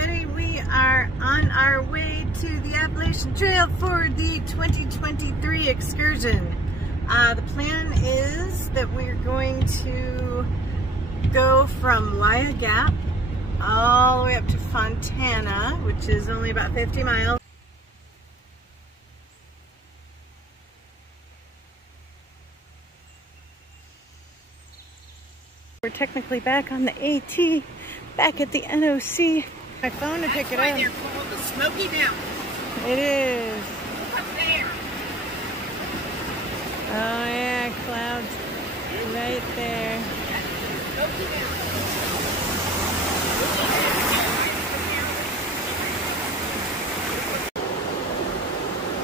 everybody. We are on our way to the Appalachian Trail for the 2023 excursion. The plan is that we're going to go from Wayah Gap all the way up to Fontana, which is only about 50 miles. We're technically back on the AT, back at the NOC. My phone to pick it up. They're called the Smoky Mountains. It is. Up there. Oh yeah, clouds right there. Smoky Mountains.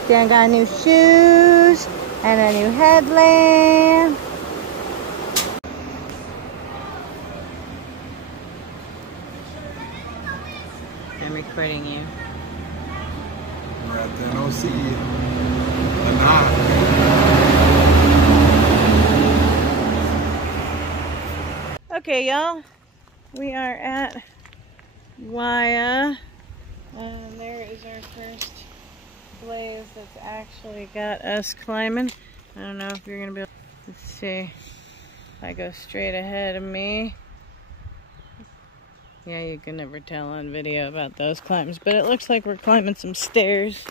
Dan got new shoes and a new headlamp. I'm recording you. We're at the NOC. Okay, y'all. We are at Wayah. And there is our first blaze that's actually got us climbing. I don't know if you're going to be able to see. If I go straight ahead of me. Yeah, you can never tell on video about those climbs, but it looks like we're climbing some stairs.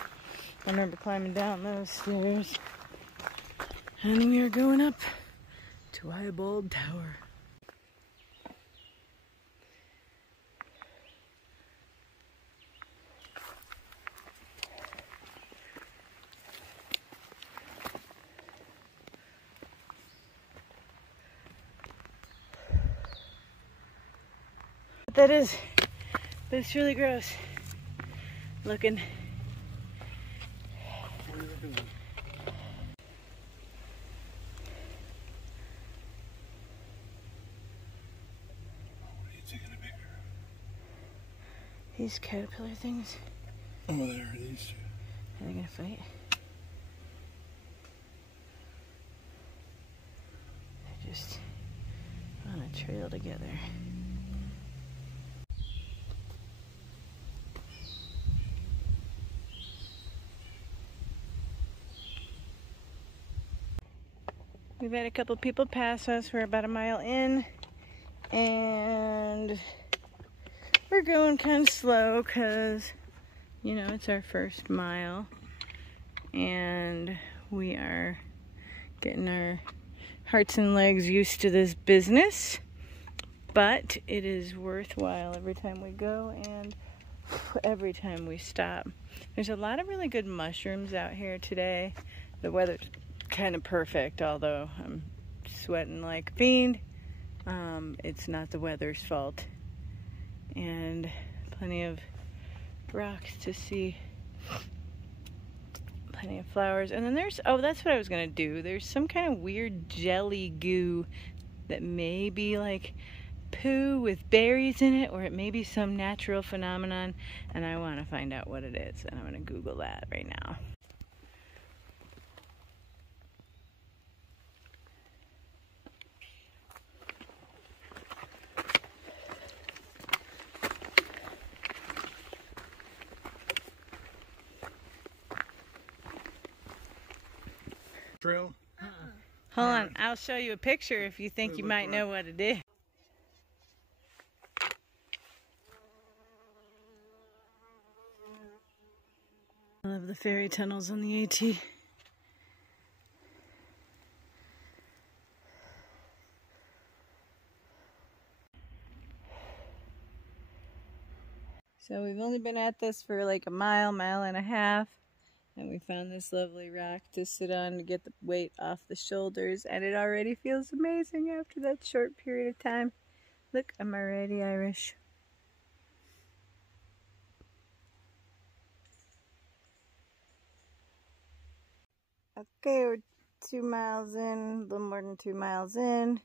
I remember climbing down those stairs. And we are going up to Eyebald Tower. That is, but it's really gross looking. These caterpillar things. Oh, there are these two. Are they gonna fight? They're just on a trail together. We've had a couple people pass us. We're about a mile in, and we're going kind of slow because, you know, it's our first mile, and we are getting our hearts and legs used to this business, but it is worthwhile every time we go and every time we stop. There's a lot of really good mushrooms out here today. The weather's kind of perfect, although I'm sweating like a fiend. It's not the weather's fault. And plenty of rocks to see. Plenty of flowers. And then there's, oh, that's what I was gonna do. There's some kind of weird jelly goo that may be like poo with berries in it, or it may be some natural phenomenon, and I want to find out what it is, and I'm gonna Google that right now. Trail? Hold on, I'll show you a picture if you think you might know what it is. I love the ferry tunnels on the AT. So we've only been at this for like a mile, mile and a half. And we found this lovely rock to sit on to get the weight off the shoulders. And it already feels amazing after that short period of time. Look, I'm already Irish. Okay, we're 2 miles in, a little more than 2 miles in.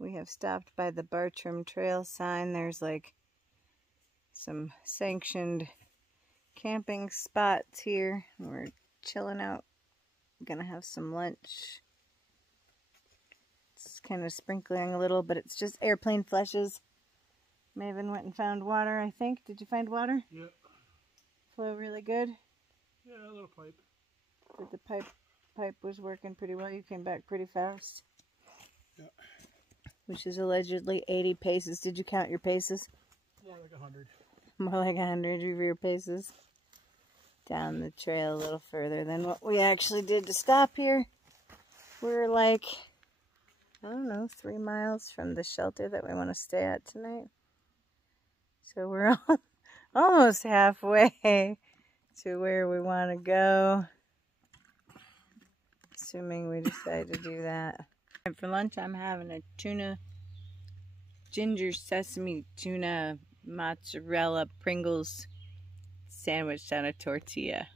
We have stopped by the Bartram Trail sign. There's like some sanctioned camping spots here. We're chilling out. Gonna have some lunch. It's kind of sprinkling a little, but it's just airplane flushes. Maven went and found water, I think. Did you find water? Yep. Flow really good? Yeah, a little pipe. The pipe was working pretty well. You came back pretty fast. Yeah. Which is allegedly 80 paces. Did you count your paces? More like 100. More like 100 of your paces. Down the trail a little further than what we actually did to stop here. We're like, I don't know, 3 miles from the shelter that we want to stay at tonight. So we're almost halfway to where we want to go. Assuming we decide to do that. And for lunch, I'm having a ginger sesame tuna mozzarella Pringles sandwich on a tortilla.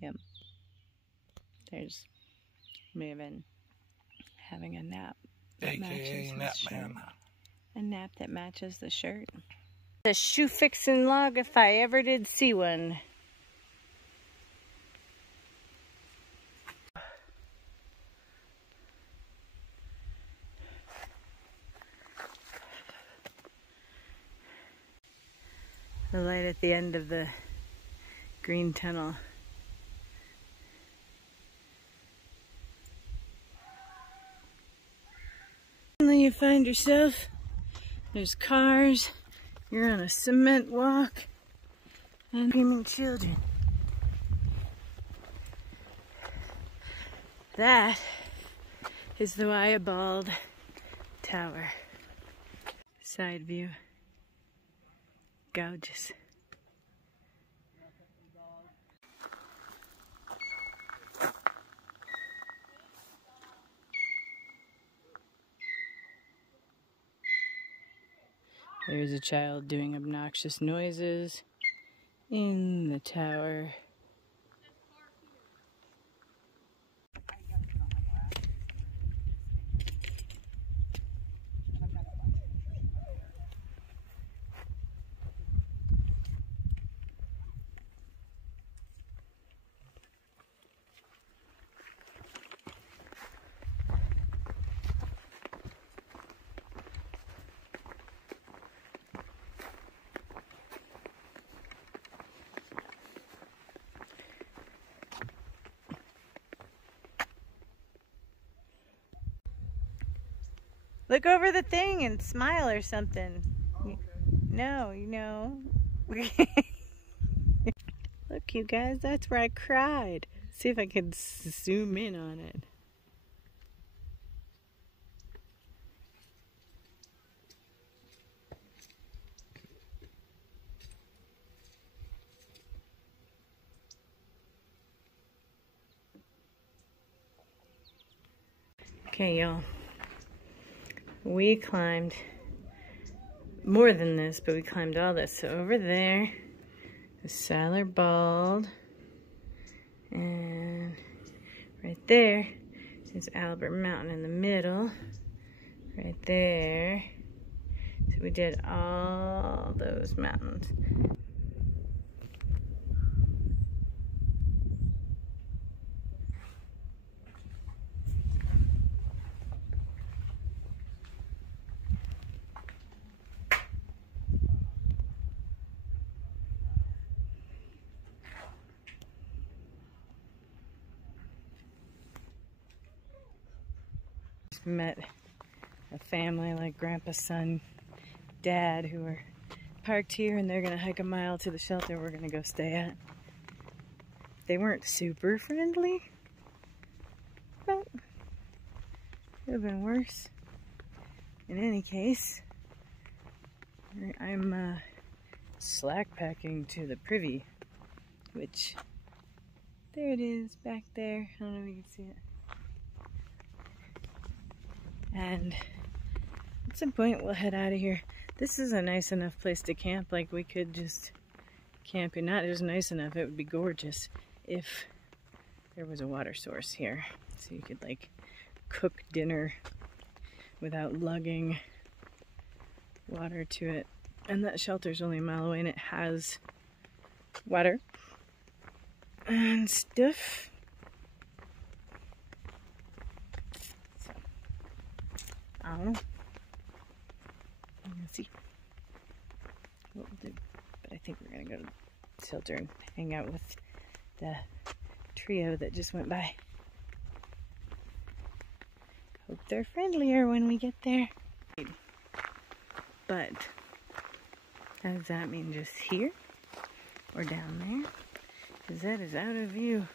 Yep. There's Maven having a nap. AKA nap man. A nap that matches the shirt. A shoe fixing log if I ever did see one. The light at the end of the green tunnel. Suddenly you find yourself, there's cars, you're on a cement walk, and screaming children. That is the Wayah Tower. Side view. Gorgeous. There's a child doing obnoxious noises in the tower. Look over the thing and smile or something. Oh, okay. No, you know. Look, you guys, that's where I cried. See if I can zoom in on it. Okay, y'all. We climbed more than this, but we climbed all this. So over there is Salar Bald, and right there is Albert Mountain in the middle, right there. So we did all those mountains. Met a family like Grandpa's son, Dad, who are parked here, and they're gonna hike a mile to the shelter we're gonna go stay at. They weren't super friendly, but it could have been worse. In any case, I'm slack packing to the privy, which there it is back there. I don't know if you can see it. And at some point we'll head out of here. This is a nice enough place to camp. Like, we could just camp and not just nice enough. It would be gorgeous if there was a water source here. So you could like cook dinner without lugging water to it. And that shelter's only a mile away and it has water and stuff. I don't know. Let's see what we'll do. But I think we're gonna go to the shelter and hang out with the trio that just went by. Hope they're friendlier when we get there. But does that mean just here or down there? Because that is out of view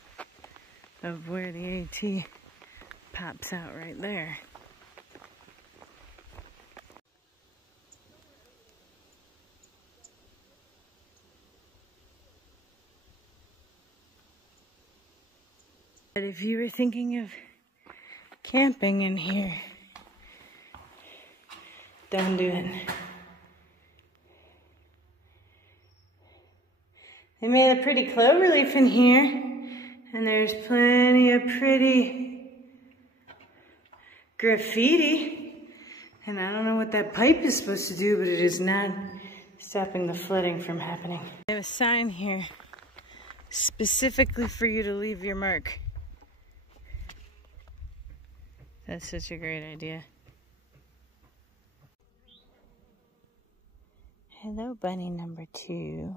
of where the AT pops out right there. But if you were thinking of camping in here, don't do it. They made a pretty clover leaf in here, and there's plenty of pretty graffiti. And I don't know what that pipe is supposed to do, but it is not stopping the flooding from happening. They have a sign here specifically for you to leave your mark. That's such a great idea. Hello, bunny number 2.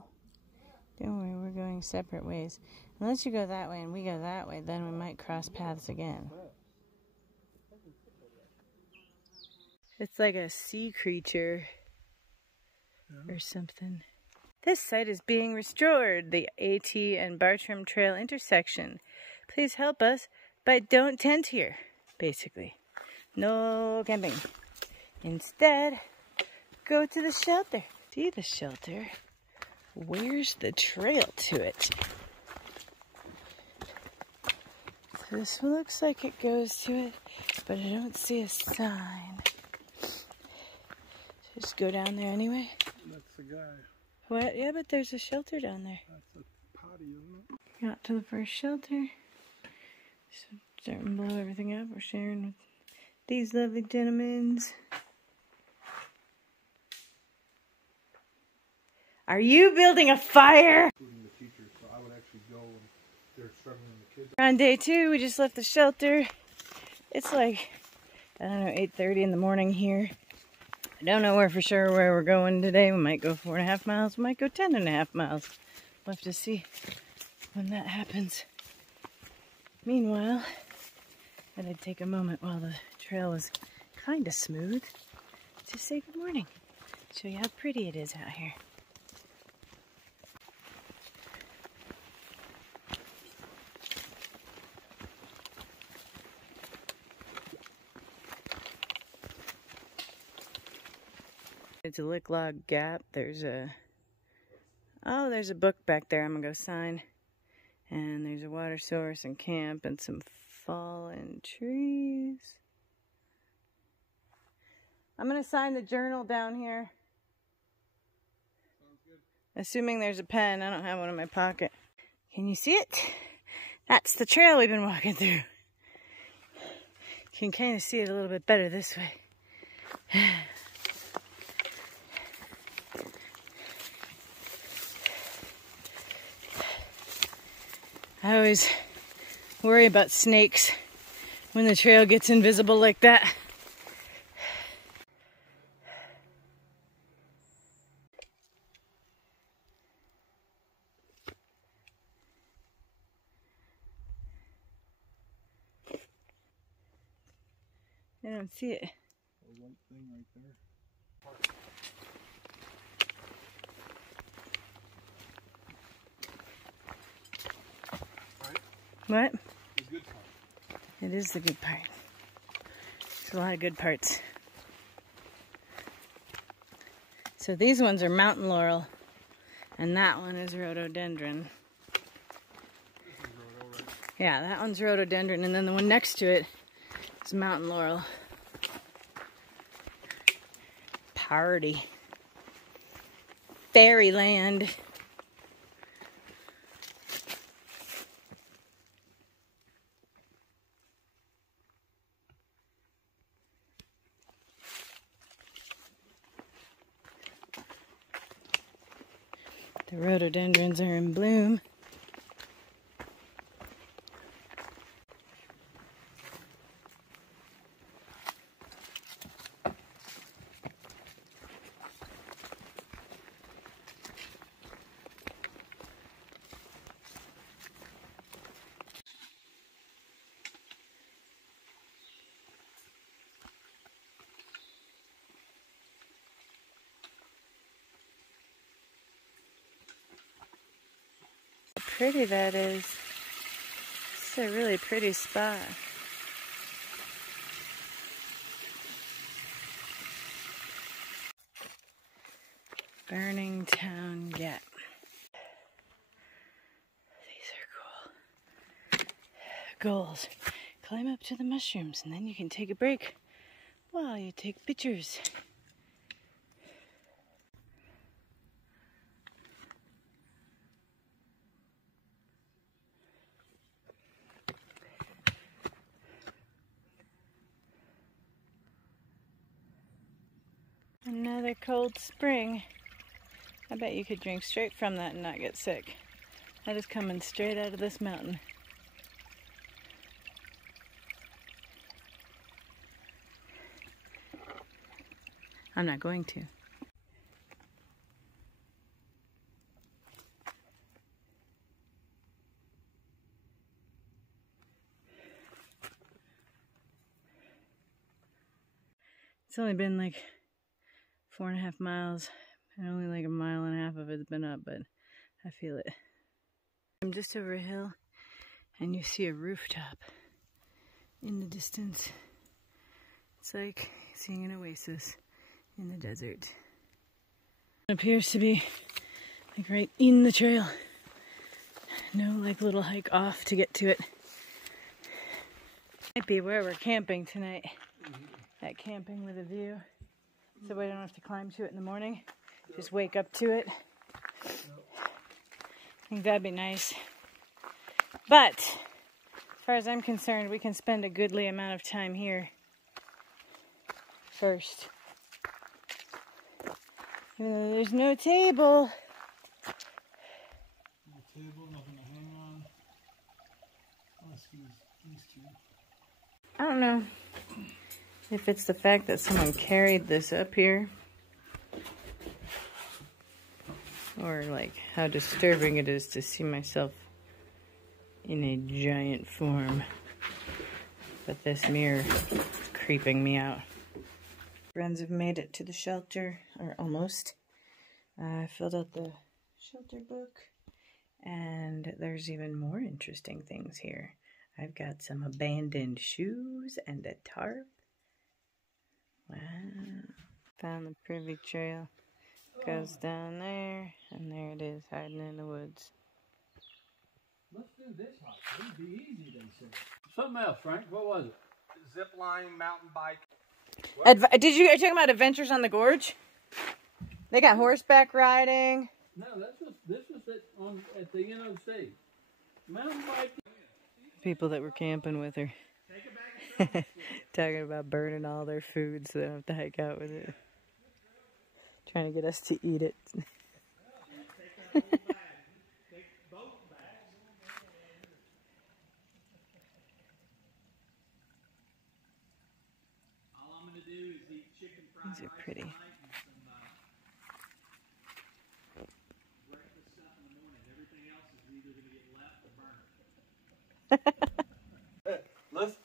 Don't worry, we're going separate ways. Unless you go that way and we go that way, then we might cross paths again. It's like a sea creature or something. This site is being restored, the AT and Bartram Trail intersection. Please help us, but don't tent here, basically. No camping. Instead, go to the shelter. See the shelter? Where's the trail to it? So this looks like it goes to it, but I don't see a sign. Just go down there anyway. That's the guy. What? Yeah, but there's a shelter down there. That's a potty, isn't it? Got to the first shelter. So starting to blow everything up. We're sharing with these lovely gentlemen. Are you building a fire? Including the teachers, so I would actually go and they're struggling the kids. We're on day 2, we just left the shelter. It's like, I don't know, 8:30 in the morning here. I don't know for sure where we're going today. We might go 4.5 miles, we might go 10.5 miles. We'll have to see when that happens. Meanwhile, I thought I'd take a moment while the trail is kind of smooth to say good morning. Show you how pretty it is out here. It's a lick log gap. There's a book back there I'm gonna go sign. And there's a water source and camp and some fallen trees. I'm gonna sign the journal down here. Sounds good. Assuming there's a pen. I don't have one in my pocket. Can you see it? That's the trail we've been walking through. You can kind of see it a little bit better this way. I always worry about snakes when the trail gets invisible like that. I don't see it. A white thing right there. What? The good part. It is the good part. There's a lot of good parts. So these ones are mountain laurel, and that one is rhododendron. This is rhodo, right? Yeah, that one's rhododendron, and then the one next to it is mountain laurel. Party. Fairyland. The rhododendrons are in bloom. pretty that is. It's a really pretty spot. Burning Town Gap. These are cool. Goals. Climb up to the mushrooms and then you can take a break while you take pictures. Another cold spring. I bet you could drink straight from that and not get sick. That is coming straight out of this mountain. I'm not going to. It's only been like 4.5 miles, and only like 1.5 miles of it's been up, but I feel it. I'm just over a hill, and you see a rooftop in the distance. It's like seeing an oasis in the desert. It appears to be like right in the trail. No like little hike off to get to it. Might be where we're camping tonight. At Camping with a View. So we don't have to climb to it in the morning. Just wake up to it. I think that'd be nice. But as far as I'm concerned, we can spend a goodly amount of time here first. Even though there's no table. No table, nothing to hang on. Unless these two. I don't know if it's the fact that someone carried this up here, or like how disturbing it is to see myself in a giant form. But this mirror is creeping me out. Friends have made it to the shelter, or almost. I filled out the shelter book, and there's even more interesting things here. I've got some abandoned shoes and a tarp. Wow. Found the privy trail. Goes down there, and there it is, hiding in the woods. Let's do this hike. It'll be easy, they say. Something else, Frank. What was it? Zip line, mountain bike. Are you talking about Adventures on the Gorge? They got horseback riding. No, this was at the end of the stage. Mountain bike. People that were camping with her. Talking about burning all their food so they don't have to hike out with it. Trying to get us to eat it. These are pretty.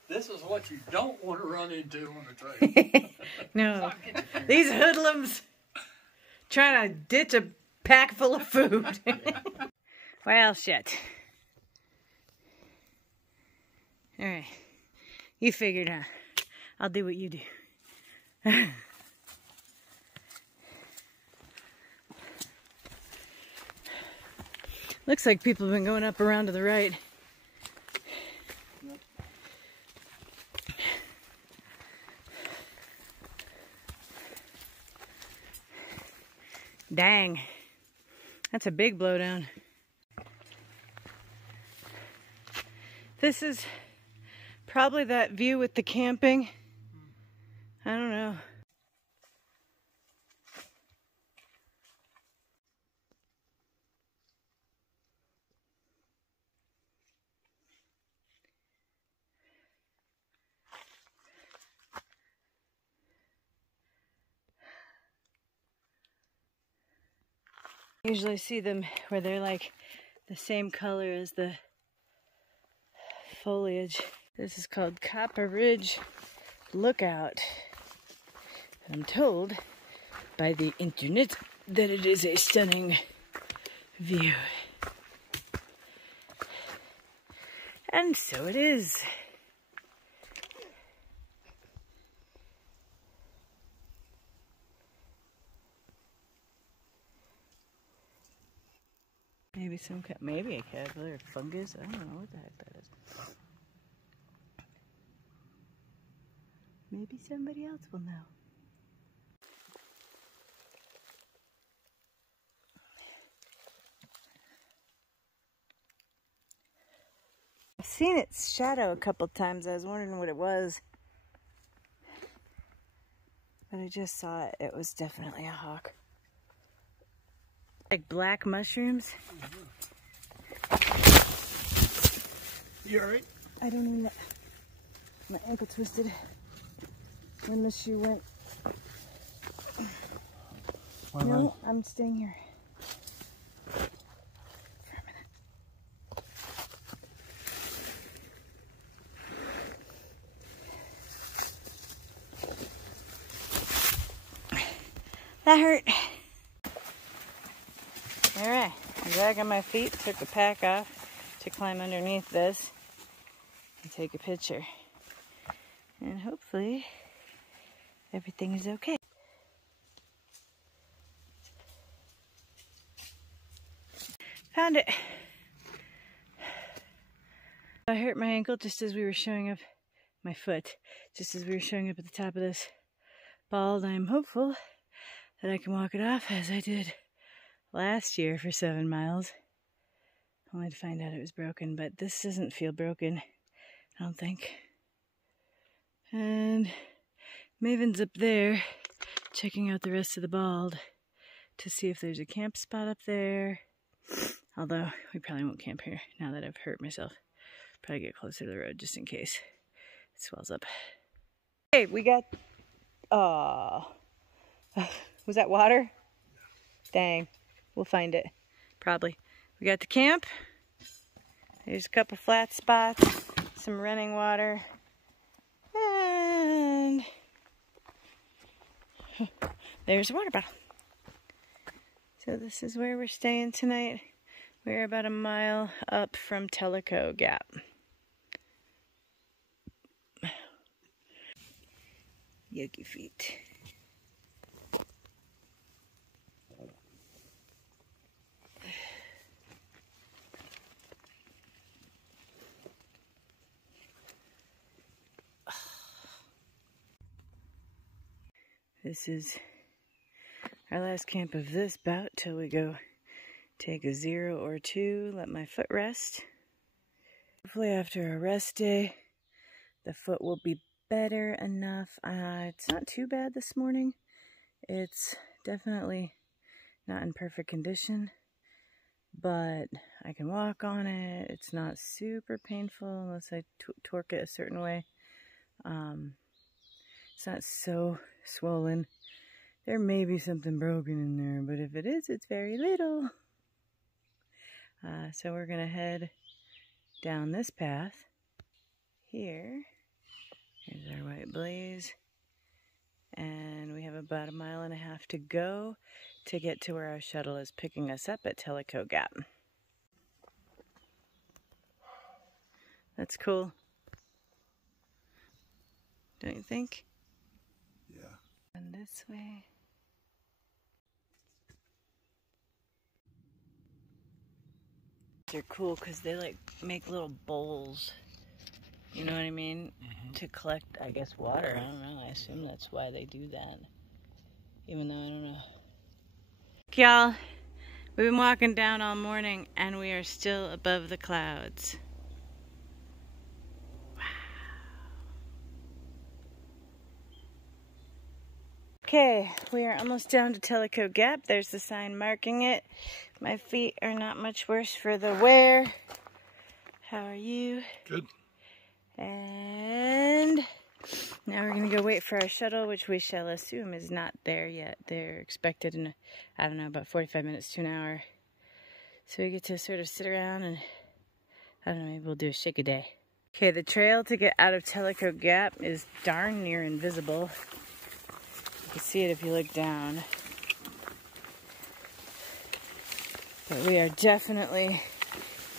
This is what you don't want to run into on the trail. No. These hoodlums trying to ditch a pack full of food. Well, shit. Alright. You figured out. I'll do what you do. Looks like people have been going up around to the right. Dang. That's a big blowdown. This is probably that view with the camping. I don't know. Usually see them where they're like the same color as the foliage. This is called Copper Ridge Lookout. And I'm told by the internet that it is a stunning view. And so it is. Maybe maybe a caterpillar fungus. I don't know what the heck that is. Maybe somebody else will know. I've seen its shadow a couple times. I was wondering what it was. But I just saw it. It was definitely a hawk. Like black mushrooms. You alright? I don't even know. My ankle twisted when the shoe went. No, I'm staying here. For a minute. That hurt. Alright, I'm back on my feet, took the pack off to climb underneath this and take a picture. And hopefully everything is okay. Found it. I hurt my ankle just as we were showing up, my foot, just as we were showing up at the top of this bald. I'm hopeful that I can walk it off as I did last year for 7 miles. Only to find out it was broken, but this doesn't feel broken, I don't think. And Maven's up there checking out the rest of the bald to see if there's a camp spot up there. Although we probably won't camp here now that I've hurt myself. Probably get closer to the road just in case it swells up. Hey, we got... was that water? Dang. We'll find it. Probably. We got the camp. There's a couple flat spots. Some running water. And... there's a water bottle. So this is where we're staying tonight. We're about a mile up from Tellico Gap. Yucky feet. This is our last camp of this bout till we go take a 0 or 2, let my foot rest. Hopefully after a rest day, the foot will be better enough. It's not too bad this morning. It's definitely not in perfect condition, but I can walk on it. It's not super painful unless I torque it a certain way. It's not so swollen. There may be something broken in there, but if it is, it's very little. So we're gonna head down this path here. Here's our white blaze. And we have about 1.5 miles to go to get to where our shuttle is picking us up at Tellico Gap. That's cool. Don't you think? Yeah. And this way. They're cool because they like make little bowls. You know what I mean? To collect, I guess, water. I don't know. I assume that's why they do that. Even though I don't know. Y'all, we've been walking down all morning and we are still above the clouds. Wow. Okay, we are almost down to Tellico Gap. There's the sign marking it. My feet are not much worse for the wear. How are you? Good. And now we're going to go wait for our shuttle, which we shall assume is not there yet. They're expected in, I don't know, about 45 minutes to an hour. So we get to sort of sit around and, I don't know, maybe we'll do a shake a day. Okay, the trail to get out of Tellico Gap is darn near invisible. You can see it if you look down. But we are definitely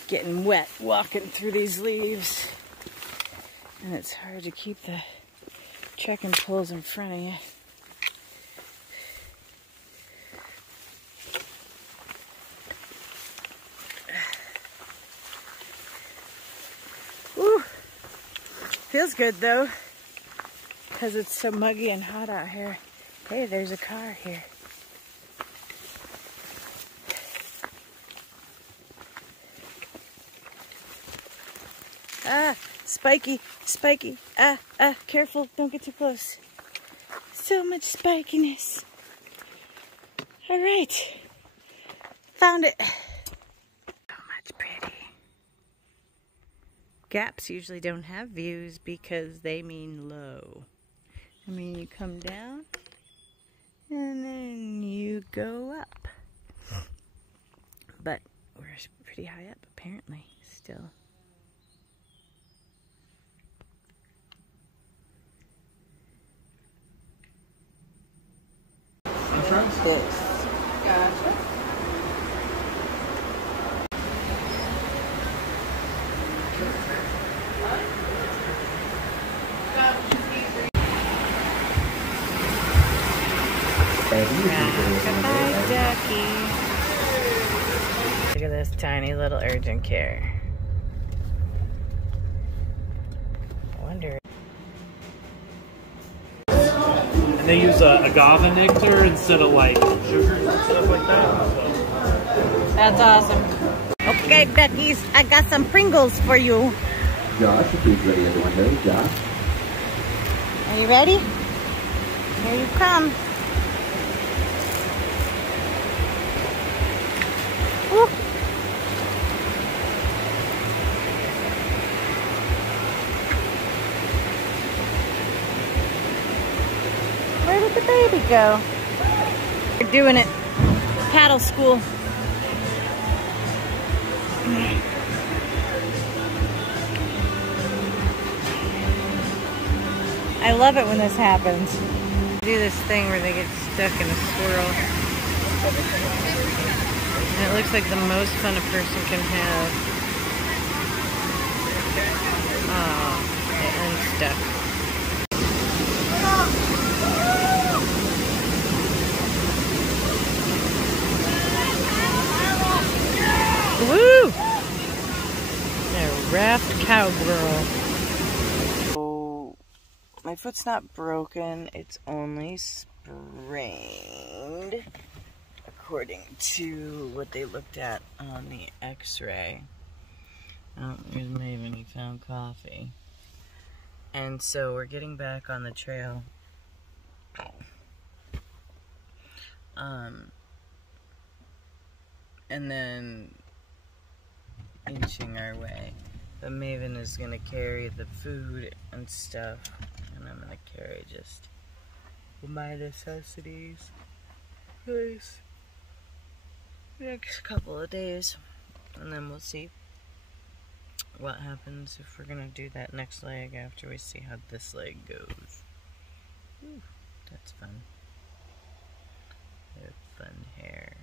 getting wet walking through these leaves. And it's hard to keep the trekking poles in front of you. Woo! Feels good though, because it's so muggy and hot out here. Hey, there's a car here. Ah, spiky, spiky. Careful, don't get too close. So much spikiness. All right, found it. So much pretty. Gaps usually don't have views because they mean low. I mean, you come down and then you go up. But we're pretty high up apparently still. This. Gotcha. Goodbye, ducky. Look at this tiny little urgent care. I wonder. And they use agave nectar instead of like sugar and stuff like that. So. That's awesome. Okay, duckies, I got some Pringles for you. Josh, if he's ready at the window, Josh. Are you ready? Here you come. Woo. Where did the baby go? We're doing it. Paddle school. I love it when this happens. Do this thing where they get stuck in a swirl. And it looks like the most fun a person can have. Oh, it unstuck. Woo! A raft cowgirl. My foot's not broken, it's only sprained, according to what they looked at on the x-ray. Here's Maven, he found coffee. And so we're getting back on the trail. And then inching our way. But Maven is gonna carry the food and stuff. And I'm gonna carry just my necessities for this next couple of days. And then we'll see what happens if we're gonna do that next leg after we see how this leg goes. Ooh, that's fun. They have fun hair.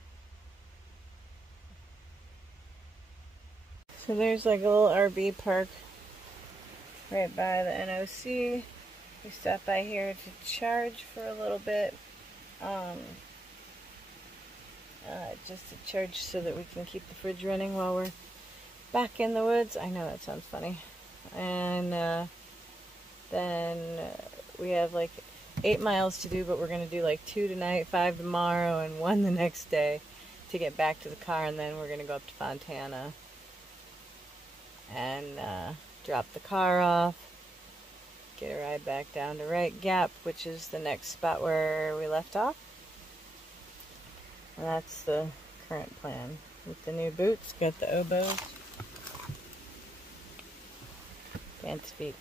So there's like a little RV park right by the NOC. We stopped by here to charge for a little bit. Just to charge so that we can keep the fridge running while we're back in the woods. I know that sounds funny. And then we have like 8 miles to do, but we're going to do like 2 tonight, 5 tomorrow, and 1 the next day to get back to the car. And then we're going to go up to Fontana and drop the car off, get a ride back down to Right Gap, which is the next spot where we left off. And that's the current plan. With the new boots, got the oboes. Fancy feet.